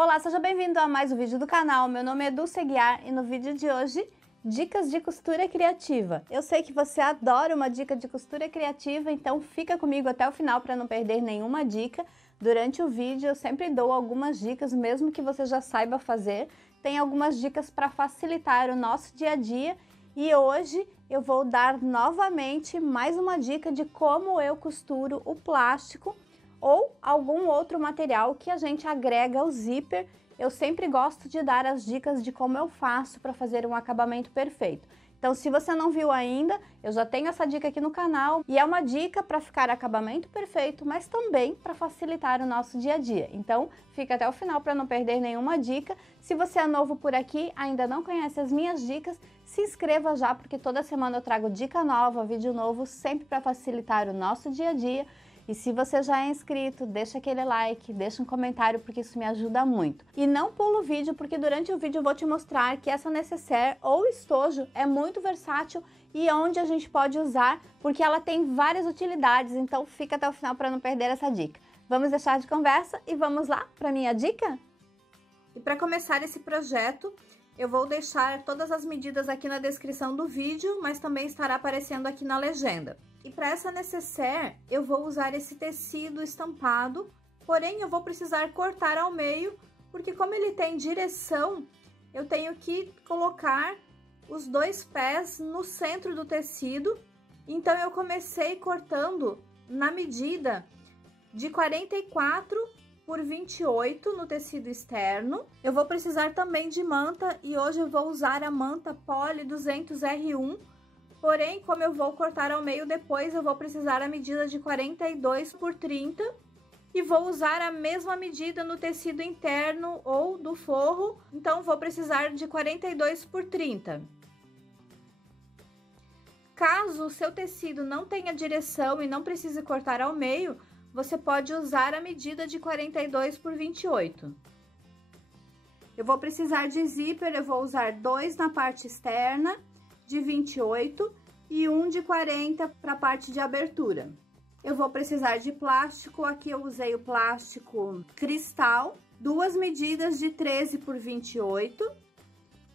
Olá, seja bem-vindo a mais um vídeo do canal. Meu nome é Dulce Aguiar e no vídeo de hoje, dicas de costura criativa. Eu sei que você adora uma dica de costura criativa, então fica comigo até o final para não perder nenhuma dica. Durante o vídeo eu sempre dou algumas dicas, mesmo que você já saiba fazer. Tem algumas dicas para facilitar o nosso dia a dia e hoje eu vou dar novamente mais uma dica de como eu costuro o plástico ou algum outro material que a gente agrega ao zíper. Eu sempre gosto de dar as dicas de como eu faço para fazer um acabamento perfeito. Então, se você não viu ainda, eu já tenho essa dica aqui no canal e é uma dica para ficar acabamento perfeito, mas também para facilitar o nosso dia a dia. Então, fica até o final para não perder nenhuma dica. Se você é novo por aqui, ainda não conhece as minhas dicas, se inscreva já, porque toda semana eu trago dica nova, vídeo novo, sempre para facilitar o nosso dia a dia. E se você já é inscrito, deixa aquele like, deixa um comentário, porque isso me ajuda muito. E não pula o vídeo, porque durante o vídeo eu vou te mostrar que essa nécessaire ou estojo é muito versátil e onde a gente pode usar, porque ela tem várias utilidades, então fica até o final para não perder essa dica. Vamos deixar de conversa e vamos lá para minha dica? E para começar esse projeto, eu vou deixar todas as medidas aqui na descrição do vídeo, mas também estará aparecendo aqui na legenda. E para essa nécessaire, eu vou usar esse tecido estampado, porém eu vou precisar cortar ao meio, porque como ele tem direção, eu tenho que colocar os dois pés no centro do tecido. Então eu comecei cortando na medida de 44 por 28 no tecido externo. Eu vou precisar também de manta e hoje eu vou usar a manta Poly 200R1. Porém, como eu vou cortar ao meio depois, eu vou precisar a medida de 42 por 30 e vou usar a mesma medida no tecido interno ou do forro, então vou precisar de 42 por 30. Caso o seu tecido não tenha direção e não precise cortar ao meio, você pode usar a medida de 42 por 28. Eu vou precisar de zíper, eu vou usar 2 na parte externa, de 28 e um de 40 para a parte de abertura. Eu vou precisar de plástico, aqui eu usei o plástico cristal, 2 medidas de 13 por 28.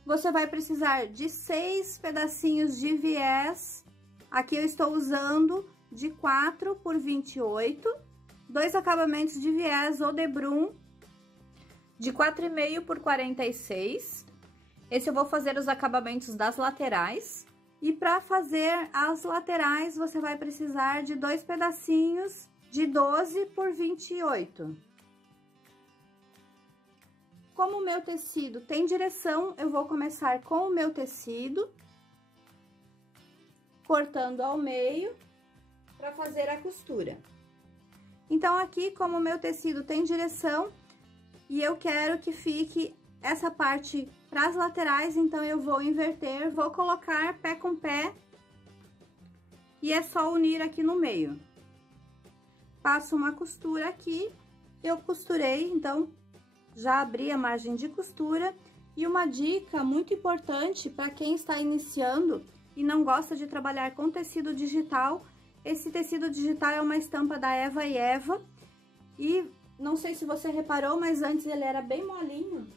Você vai precisar de 6 pedacinhos de viés, aqui eu estou usando de 4 por 28, 2 acabamentos de viés ou de brum de 4,5 por 46. Esse eu vou fazer os acabamentos das laterais. E para fazer as laterais, você vai precisar de 2 pedacinhos de 12 por 28. Como o meu tecido tem direção, eu vou começar com o meu tecido, cortando ao meio, para fazer a costura. Então, aqui, como o meu tecido tem direção, e eu quero que fique essa parte para as laterais, então eu vou inverter, vou colocar pé com pé e é só unir aqui no meio. Passo uma costura aqui, eu costurei, então já abri a margem de costura. E uma dica muito importante para quem está iniciando e não gosta de trabalhar com tecido digital, esse tecido digital é uma estampa da Eva e Eva e não sei se você reparou, mas antes ele era bem molinho.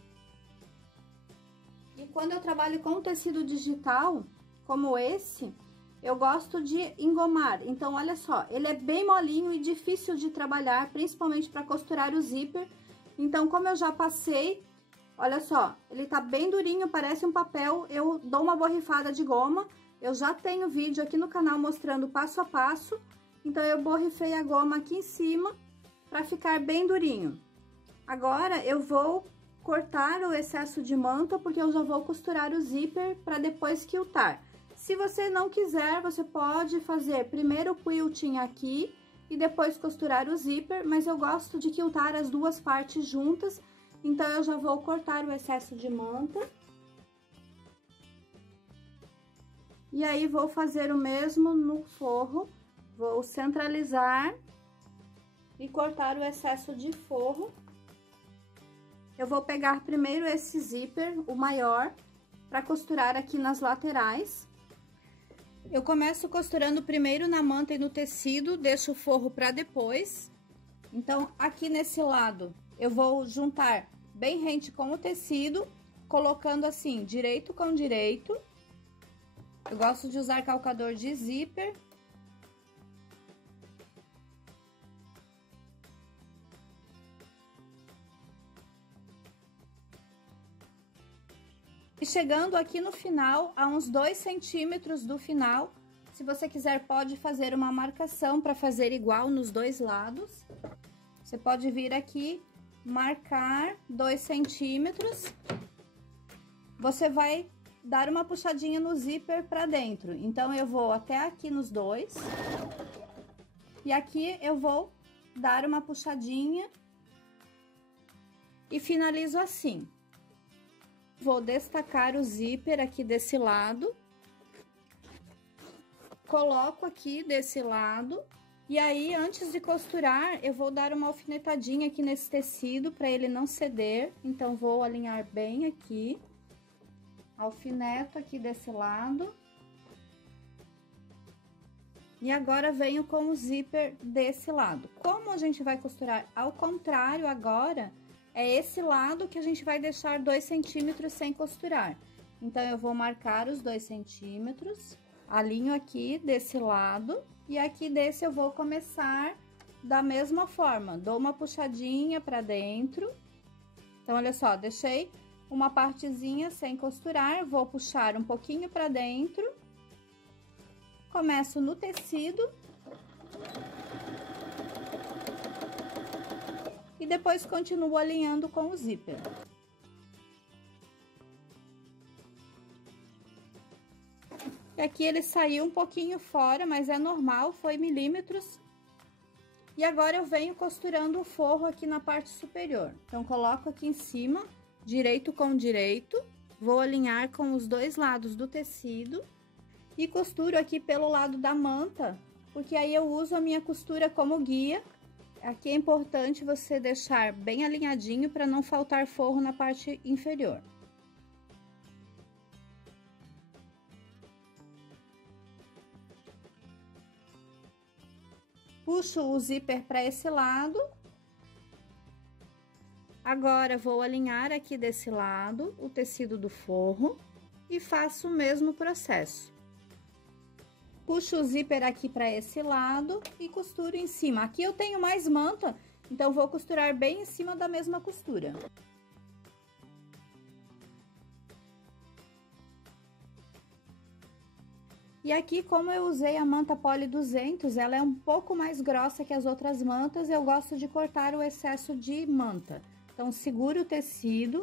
E quando eu trabalho com tecido digital, como esse, eu gosto de engomar. Então, olha só, ele é bem molinho e difícil de trabalhar, principalmente para costurar o zíper. Então, como eu já passei, olha só, ele tá bem durinho, parece um papel, eu dou uma borrifada de goma. Eu já tenho vídeo aqui no canal mostrando passo a passo. Então, eu borrifei a goma aqui em cima para ficar bem durinho. Agora, eu vou cortar o excesso de manta, porque eu já vou costurar o zíper para depois quiltar. Se você não quiser, você pode fazer primeiro o quilting aqui e depois costurar o zíper, mas eu gosto de quiltar as duas partes juntas, então eu já vou cortar o excesso de manta. E aí, vou fazer o mesmo no forro, vou centralizar e cortar o excesso de forro. Eu vou pegar primeiro esse zíper, o maior, para costurar aqui nas laterais. Eu começo costurando primeiro na manta e no tecido, deixo o forro para depois. Então, aqui nesse lado, eu vou juntar bem rente com o tecido, colocando assim, direito com direito. Eu gosto de usar calcador de zíper. E chegando aqui no final, a uns 2 centímetros do final, se você quiser, pode fazer uma marcação para fazer igual nos dois lados. Você pode vir aqui, marcar 2 centímetros. Você vai dar uma puxadinha no zíper para dentro. Então, eu vou até aqui nos dois. E aqui eu vou dar uma puxadinha. E finalizo assim. Vou destacar o zíper aqui desse lado. Coloco aqui desse lado. E aí, antes de costurar, eu vou dar uma alfinetadinha aqui nesse tecido para ele não ceder. Então, vou alinhar bem aqui. Alfineto aqui desse lado. E agora, venho com o zíper desse lado. Como a gente vai costurar ao contrário agora, é esse lado que a gente vai deixar 2 centímetros sem costurar. Então, eu vou marcar os 2 centímetros, alinho aqui desse lado, e aqui desse eu vou começar da mesma forma. Dou uma puxadinha pra dentro. Então, olha só, deixei uma partezinha sem costurar, vou puxar um pouquinho pra dentro. Começo no tecido. E depois continuo alinhando com o zíper. E aqui ele saiu um pouquinho fora, mas é normal, foi milímetros. E agora eu venho costurando o forro aqui na parte superior. Então, coloco aqui em cima, direito com direito, vou alinhar com os dois lados do tecido e costuro aqui pelo lado da manta, porque aí eu uso a minha costura como guia. Aqui é importante você deixar bem alinhadinho para não faltar forro na parte inferior. Puxo o zíper para esse lado. Agora, vou alinhar aqui desse lado o tecido do forro e faço o mesmo processo. Puxo o zíper aqui para esse lado e costuro em cima. Aqui eu tenho mais manta, então vou costurar bem em cima da mesma costura. E aqui, como eu usei a manta Poli 200, ela é um pouco mais grossa que as outras mantas, eu gosto de cortar o excesso de manta. Então, seguro o tecido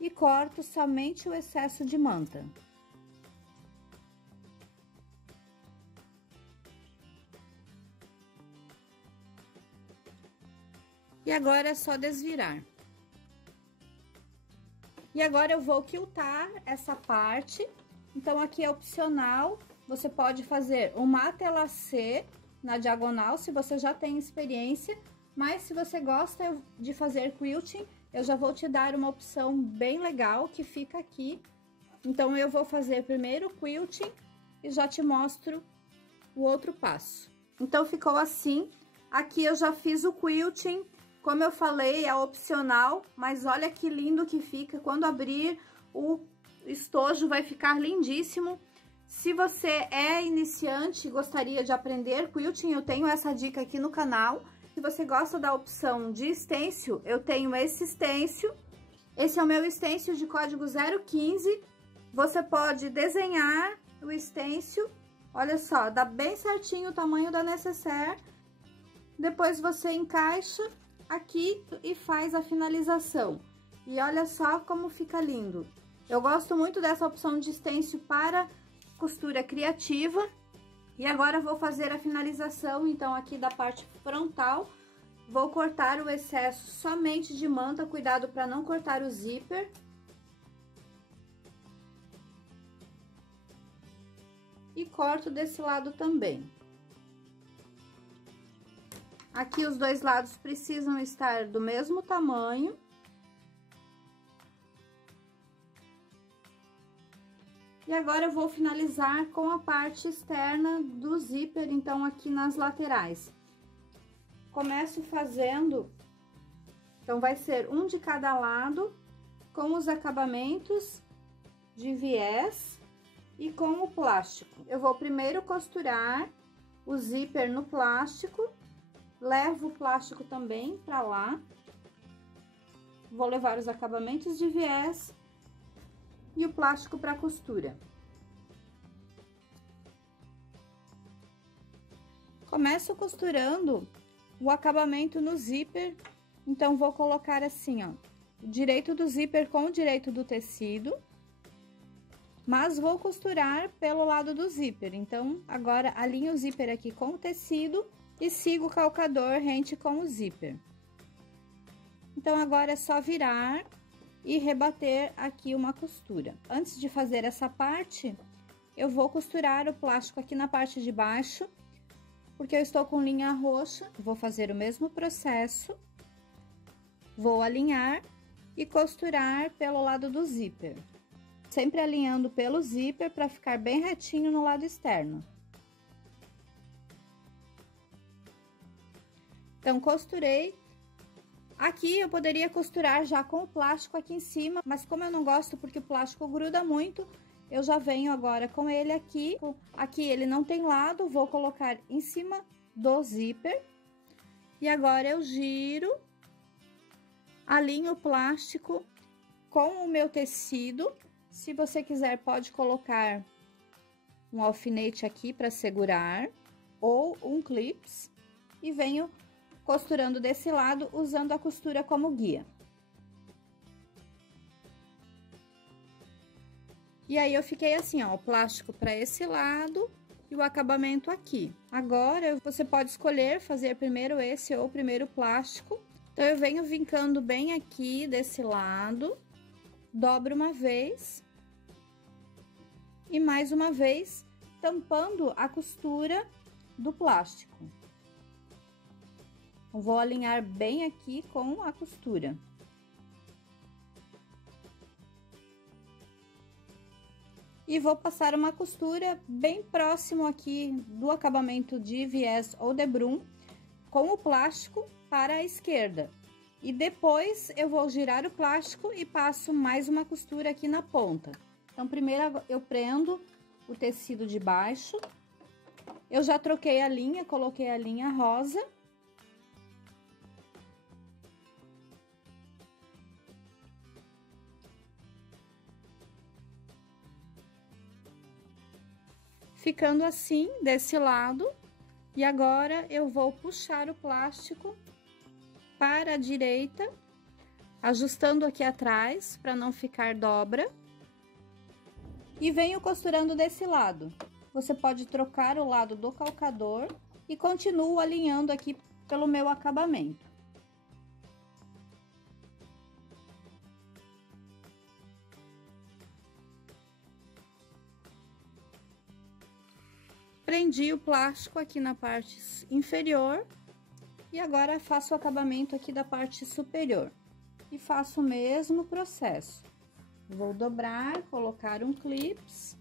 e corto somente o excesso de manta. E agora é só desvirar. E agora eu vou quiltar essa parte. Então, aqui é opcional. Você pode fazer um matelacê na diagonal, se você já tem experiência. Mas, se você gosta de fazer quilting, eu já vou te dar uma opção bem legal que fica aqui. Então, eu vou fazer primeiro o quilting e já te mostro o outro passo. Então, ficou assim. Aqui eu já fiz o quilting. Como eu falei, é opcional, mas olha que lindo que fica. Quando abrir, o estojo vai ficar lindíssimo. Se você é iniciante e gostaria de aprender quilting, eu tenho essa dica aqui no canal. Se você gosta da opção de stencil, eu tenho esse stencil. Esse é o meu stencil de código 015. Você pode desenhar o stencil. Olha só, dá bem certinho o tamanho da necessaire. Depois você encaixa aqui e faz a finalização. E olha só como fica lindo. Eu gosto muito dessa opção de stencil para costura criativa. E agora vou fazer a finalização, então, aqui da parte frontal. Vou cortar o excesso somente de manta, cuidado para não cortar o zíper. E corto desse lado também. Aqui os dois lados precisam estar do mesmo tamanho. E agora eu vou finalizar com a parte externa do zíper, então aqui nas laterais. Começo fazendo Então, vai ser um de cada lado, com os acabamentos de viés e com o plástico. Eu vou primeiro costurar o zíper no plástico, levo o plástico também pra lá. Vou levar os acabamentos de viés e o plástico para costura. Começo costurando o acabamento no zíper, então vou colocar assim, ó, o direito do zíper com o direito do tecido, mas vou costurar pelo lado do zíper. Então, agora alinho o zíper aqui com o tecido e sigo o calcador rente com o zíper. Então, agora é só virar e rebater aqui uma costura. Antes de fazer essa parte, eu vou costurar o plástico aqui na parte de baixo, porque eu estou com linha roxa. Vou fazer o mesmo processo, vou alinhar e costurar pelo lado do zíper. Sempre alinhando pelo zíper para ficar bem retinho no lado externo. Então, costurei. Aqui eu poderia costurar já com o plástico aqui em cima, mas como eu não gosto porque o plástico gruda muito, eu já venho agora com ele aqui. Aqui ele não tem lado, vou colocar em cima do zíper. E agora eu giro, alinho o plástico com o meu tecido. Se você quiser, pode colocar um alfinete aqui para segurar ou um clips e venho costurando desse lado, usando a costura como guia. E aí, eu fiquei assim, ó, o plástico para esse lado e o acabamento aqui. Agora, você pode escolher fazer primeiro esse ou primeiro plástico. Então, eu venho vincando bem aqui desse lado, dobro uma vez e mais uma vez, tampando a costura do plástico. Vou alinhar bem aqui com a costura. E vou passar uma costura bem próximo aqui do acabamento de viés ou de brum, com o plástico para a esquerda. E depois eu vou girar o plástico e passo mais uma costura aqui na ponta. Então, primeiro eu prendo o tecido de baixo. Eu já troquei a linha, coloquei a linha rosa. Ficando assim, desse lado, e agora eu vou puxar o plástico para a direita, ajustando aqui atrás, para não ficar dobra, e venho costurando desse lado. Você pode trocar o lado do calcador e continuo alinhando aqui pelo meu acabamento. Prendi o plástico aqui na parte inferior e agora faço o acabamento aqui da parte superior. E faço o mesmo processo. Vou dobrar, colocar um clips,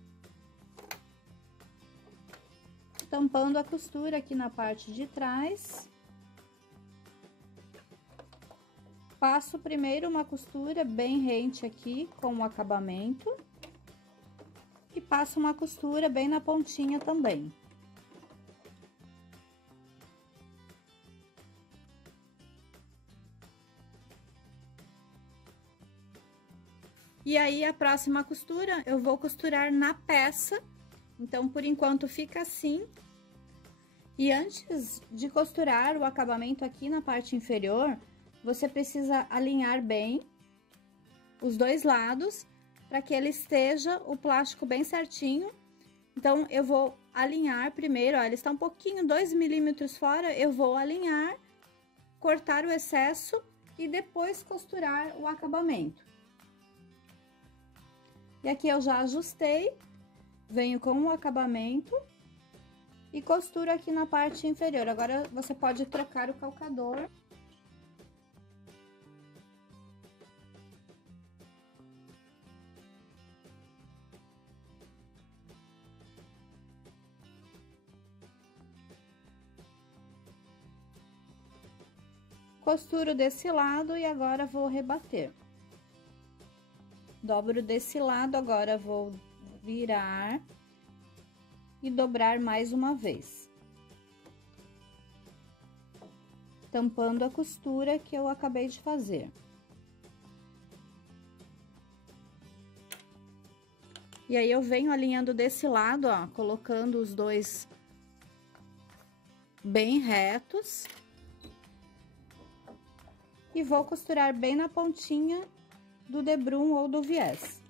tampando a costura aqui na parte de trás. Passo primeiro uma costura bem rente aqui com o acabamento. E passo uma costura bem na pontinha também. E aí, a próxima costura, eu vou costurar na peça. Então, por enquanto, fica assim. E antes de costurar o acabamento aqui na parte inferior, você precisa alinhar bem os dois lados, para que ele esteja o plástico bem certinho. Então, eu vou alinhar primeiro, ó, ele está um pouquinho, 2 milímetros fora, eu vou alinhar, cortar o excesso e depois costurar o acabamento. E aqui eu já ajustei, venho com o acabamento e costuro aqui na parte inferior. Agora, você pode trocar o calcador. Costuro desse lado e agora vou rebater. Dobro desse lado, agora vou virar e dobrar mais uma vez. Tampando a costura que eu acabei de fazer. E aí, eu venho alinhando desse lado, ó, colocando os dois bem retos. E vou costurar bem na pontinha do debrum ou do viés.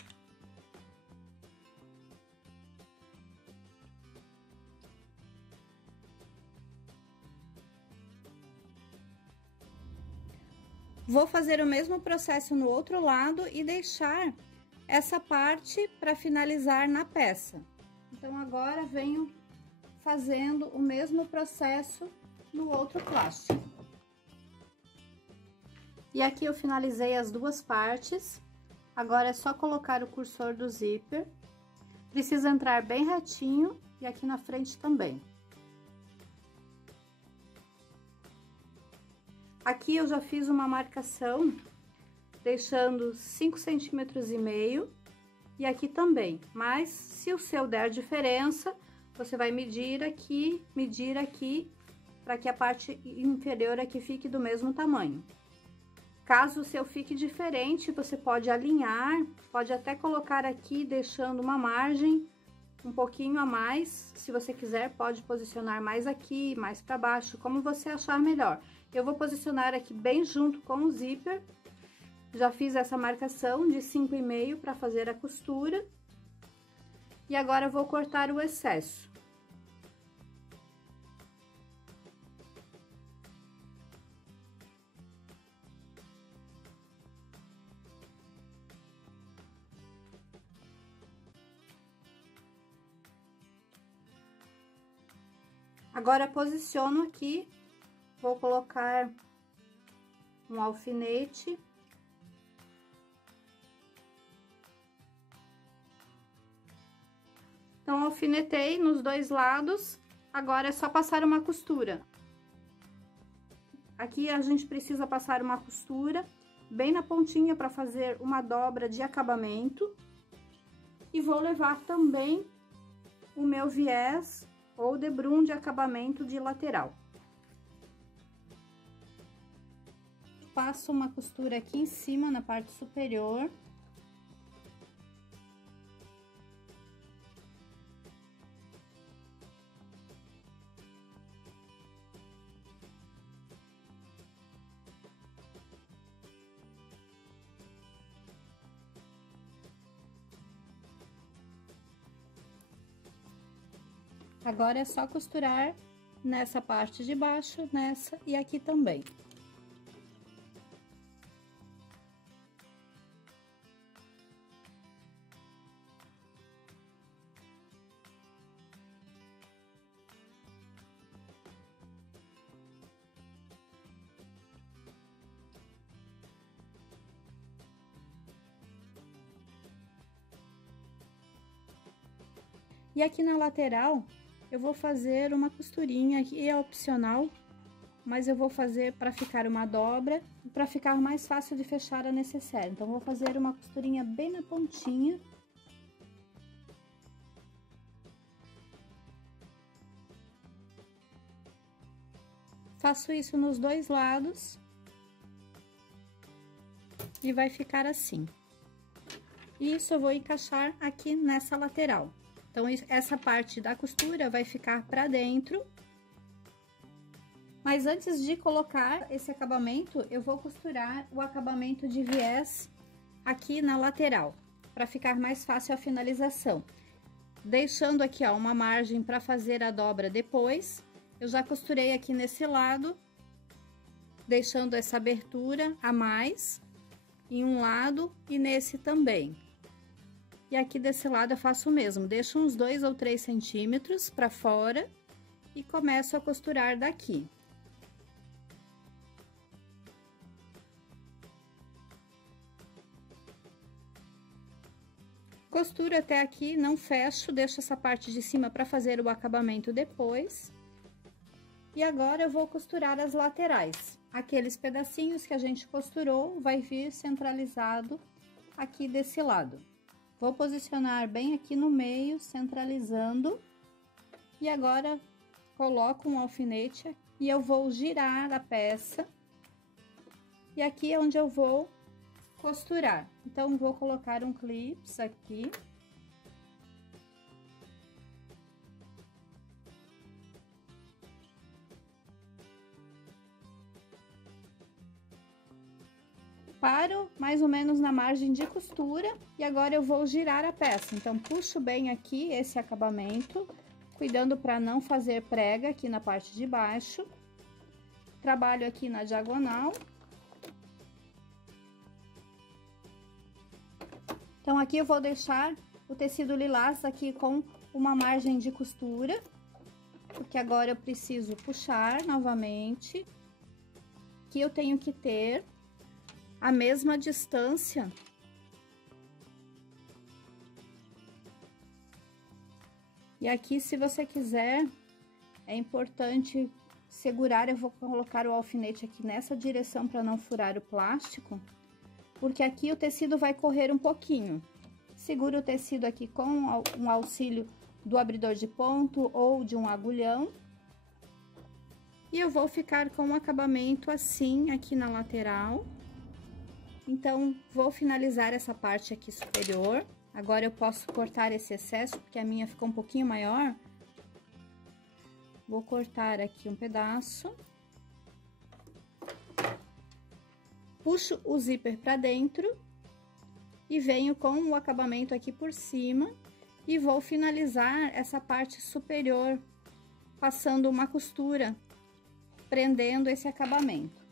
Vou fazer o mesmo processo no outro lado e deixar essa parte para finalizar na peça. Então, agora venho fazendo o mesmo processo no outro plástico. E aqui eu finalizei as duas partes. Agora é só colocar o cursor do zíper. Precisa entrar bem retinho e aqui na frente também. Aqui eu já fiz uma marcação, deixando 5,5 centímetros e aqui também. Mas, se o seu der diferença, você vai medir aqui, para que a parte inferior aqui fique do mesmo tamanho. Caso o seu fique diferente, você pode alinhar, pode até colocar aqui, deixando uma margem um pouquinho a mais. Se você quiser, pode posicionar mais aqui, mais para baixo, como você achar melhor. Eu vou posicionar aqui bem junto com o zíper. Já fiz essa marcação de 5,5 para fazer a costura. E agora eu vou cortar o excesso. Agora, posiciono aqui, vou colocar um alfinete. Então, alfinetei nos dois lados, agora é só passar uma costura. Aqui a gente precisa passar uma costura bem na pontinha para fazer uma dobra de acabamento. E vou levar também o meu viés ou debrum de acabamento de lateral. Passo uma costura aqui em cima, na parte superior. Agora é só costurar nessa parte de baixo, nessa e aqui também. E aqui na lateral, eu vou fazer uma costurinha, que é opcional, mas eu vou fazer para ficar uma dobra, para ficar mais fácil de fechar a necessaire. Então, vou fazer uma costurinha bem na pontinha. Faço isso nos dois lados. E vai ficar assim. Isso eu vou encaixar aqui nessa lateral. Então, essa parte da costura vai ficar pra dentro. Mas antes de colocar esse acabamento, eu vou costurar o acabamento de viés aqui na lateral, para ficar mais fácil a finalização. Deixando aqui, ó, uma margem para fazer a dobra depois. Eu já costurei aqui nesse lado, deixando essa abertura a mais em um lado e nesse também. E aqui desse lado eu faço o mesmo, deixo uns 2 ou 3 centímetros para fora e começo a costurar daqui. Costuro até aqui, não fecho, deixo essa parte de cima para fazer o acabamento depois. E agora eu vou costurar as laterais. aqueles pedacinhos que a gente costurou vai vir centralizado aqui desse lado. Vou posicionar bem aqui no meio, centralizando. E agora, coloco um alfinete e eu vou girar a peça. E aqui é onde eu vou costurar. Então, vou colocar um clips aqui. Paro mais ou menos na margem de costura e agora eu vou girar a peça. Então, puxo bem aqui esse acabamento, cuidando para não fazer prega aqui na parte de baixo. Trabalho aqui na diagonal. Então, aqui eu vou deixar o tecido lilás aqui com uma margem de costura, porque agora eu preciso puxar novamente. Aqui eu tenho que ter a mesma distância e aqui, se você quiser, é importante segurar. Eu vou colocar o alfinete aqui nessa direção para não furar o plástico, porque aqui o tecido vai correr um pouquinho. Segura o tecido aqui com um auxílio do abridor de ponto ou de um agulhão. E eu vou ficar com um acabamento assim aqui na lateral. Então, vou finalizar essa parte aqui superior. Agora, eu posso cortar esse excesso, porque a minha ficou um pouquinho maior. Vou cortar aqui um pedaço. Puxo o zíper pra dentro. E venho com o acabamento aqui por cima. E vou finalizar essa parte superior, passando uma costura, prendendo esse acabamento.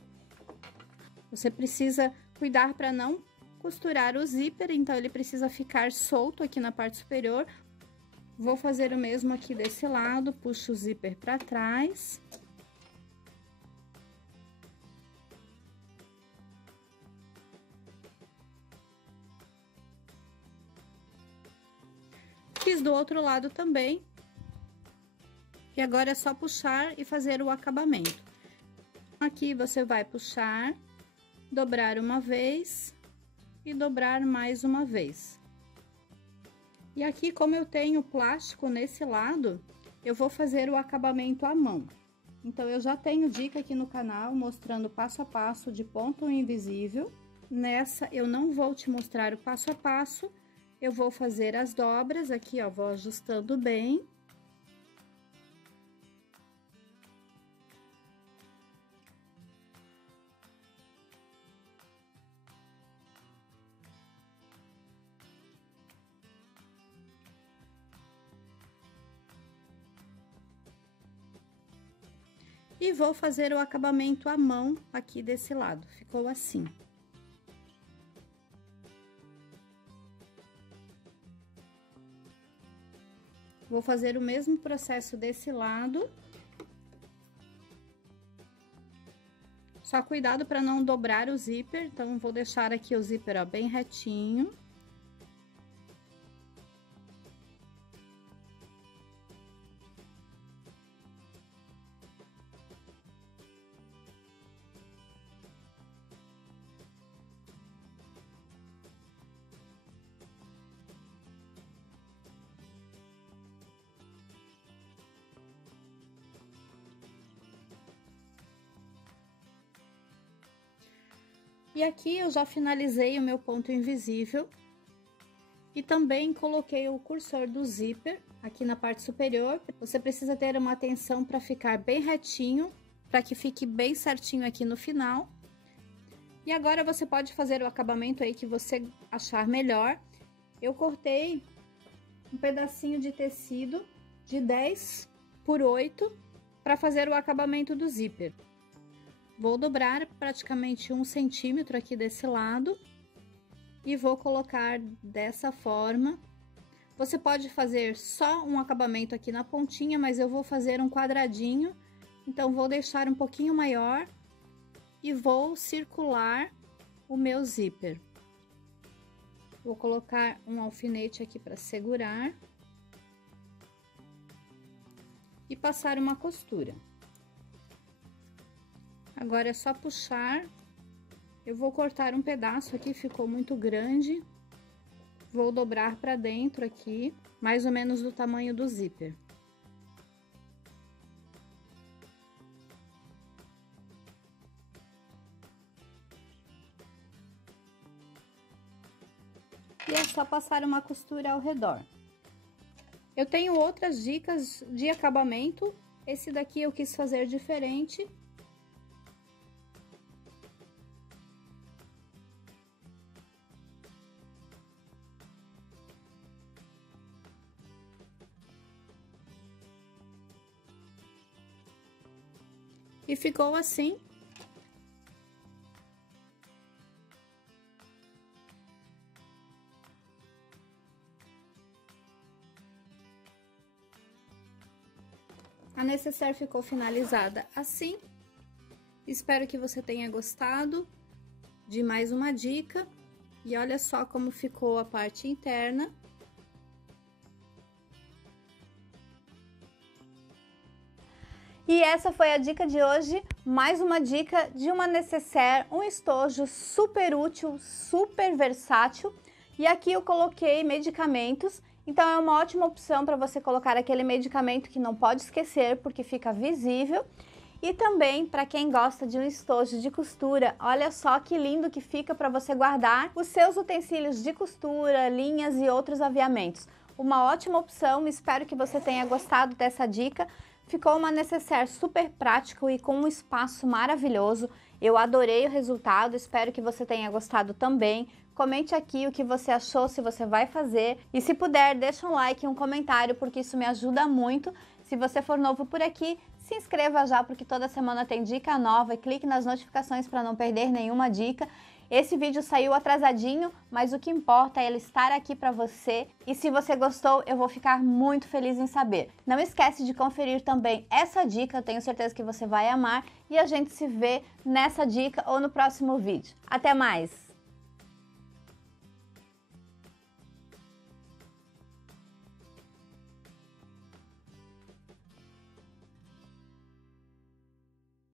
Você precisa cuidar para não costurar o zíper, então ele precisa ficar solto aqui na parte superior. Vou fazer o mesmo aqui desse lado, puxo o zíper para trás. Fiz do outro lado também. E agora é só puxar e fazer o acabamento. Aqui você vai puxar, dobrar uma vez e dobrar mais uma vez. E aqui, como eu tenho plástico nesse lado, eu vou fazer o acabamento à mão. Então, eu já tenho dica aqui no canal mostrando passo a passo de ponto invisível. Nessa, eu não vou te mostrar o passo a passo, eu vou fazer as dobras aqui, ó, vou ajustando bem. E vou fazer o acabamento à mão aqui desse lado, ficou assim. Vou fazer o mesmo processo desse lado. Só cuidado para não dobrar o zíper, então vou deixar aqui o zíper, ó, bem retinho. E aqui eu já finalizei o meu ponto invisível e também coloquei o cursor do zíper aqui na parte superior. Você precisa ter uma atenção para ficar bem retinho, para que fique bem certinho aqui no final. E agora você pode fazer o acabamento aí que você achar melhor. Eu cortei um pedacinho de tecido de 10 por 8 para fazer o acabamento do zíper. Vou dobrar praticamente 1 centímetro aqui desse lado e vou colocar dessa forma. Você pode fazer só um acabamento aqui na pontinha, mas eu vou fazer um quadradinho, então vou deixar um pouquinho maior e vou circular o meu zíper. Vou colocar um alfinete aqui para segurar e passar uma costura. Agora é só puxar. Eu vou cortar um pedaço aqui, ficou muito grande. Vou dobrar para dentro aqui, mais ou menos do tamanho do zíper. E é só passar uma costura ao redor. Eu tenho outras dicas de acabamento. Esse daqui eu quis fazer diferente. E ficou assim. A necessaire ficou finalizada assim. Espero que você tenha gostado de mais uma dica. E olha só como ficou a parte interna. E essa foi a dica de hoje, mais uma dica de uma necessaire, um estojo super útil, super versátil. E aqui eu coloquei medicamentos, então é uma ótima opção para você colocar aquele medicamento que não pode esquecer, porque fica visível. E também para quem gosta de um estojo de costura, olha só que lindo que fica para você guardar os seus utensílios de costura, linhas e outros aviamentos. Uma ótima opção, espero que você tenha gostado dessa dica. Ficou uma necessaire super prático e com um espaço maravilhoso. Eu adorei o resultado, espero que você tenha gostado também. Comente aqui o que você achou, se você vai fazer. E se puder, deixa um like e um comentário, porque isso me ajuda muito. Se você for novo por aqui, se inscreva já, porque toda semana tem dica nova e clique nas notificações para não perder nenhuma dica. Esse vídeo saiu atrasadinho, mas o que importa é ele estar aqui para você. E se você gostou, eu vou ficar muito feliz em saber. Não esquece de conferir também essa dica, eu tenho certeza que você vai amar. E a gente se vê nessa dica ou no próximo vídeo. Até mais!